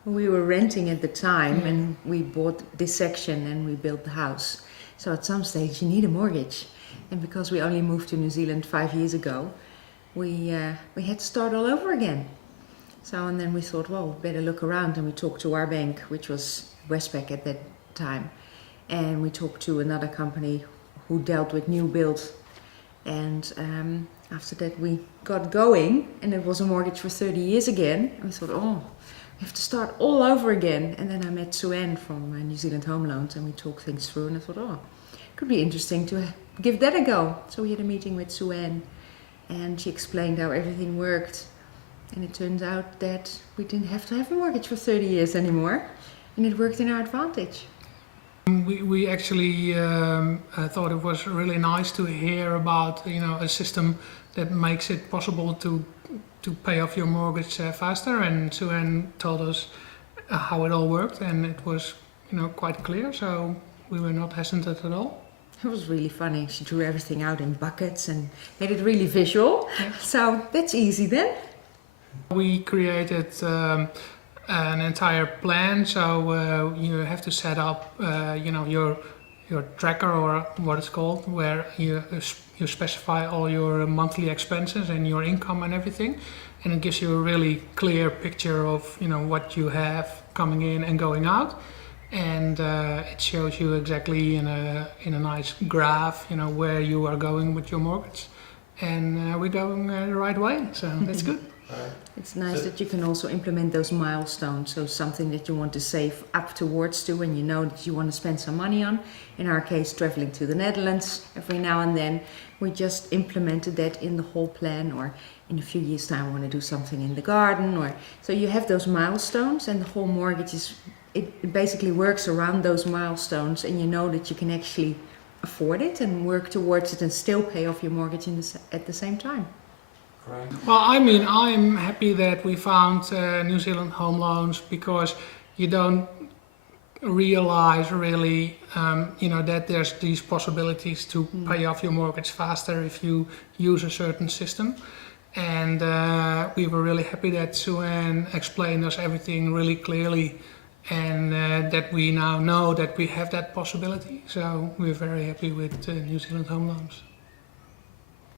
We were renting at the time, and we bought this section and we built the house. So at some stage you need a mortgage, and because we only moved to New Zealand 5 years ago, we had to start all over again. So and then we thought, well, we better look around, and we talked to our bank, which was Westpac at that time, and we talked to another company who dealt with new build, and after that we got going, and it was a mortgage for 30 years again, and we thought, oh, we have to start all over again. And then I met Sue-Ann from New Zealand Home Loans, and we talked things through, and I thought, oh, it could be interesting to give that a go. So we had a meeting with Sue-Ann, and she explained how everything worked, and it turned out that we didn't have to have a mortgage for 30 years anymore, and it worked in our advantage. We actually thought it was really nice to hear about a system that makes it possible to pay off your mortgage faster, and Sue-Ann told us how it all worked, and it was quite clear, so we were not hesitant at all. It was really funny. She drew everything out in buckets and made it really visual. Yeah. So that's easy then. We created an entire plan, so you have to set up your tracker, or what it's called, where you specify all your monthly expenses and your income and everything, and it gives you a really clear picture of what you have coming in and going out, and it shows you exactly in a nice graph where you are going with your mortgage, and we're going the right way, so that's good. It's nice that you can also implement those milestones, so something that you want to save up towards to, and that you want to spend some money on. In our case, traveling to the Netherlands every now and then. We just implemented that in the whole plan, or in a few years' time I want to do something in the garden, or so you have those milestones, and the whole mortgage it basically works around those milestones, and you know that you can actually afford it and work towards it and still pay off your mortgage at the same time. Right. Well, I'm happy that we found New Zealand Home Loans, because you don't realize really, that there's these possibilities to pay off your mortgage faster if you use a certain system. And we were really happy that Sue-Ann explained us everything really clearly, and that we now know that we have that possibility. So we're very happy with New Zealand Home Loans.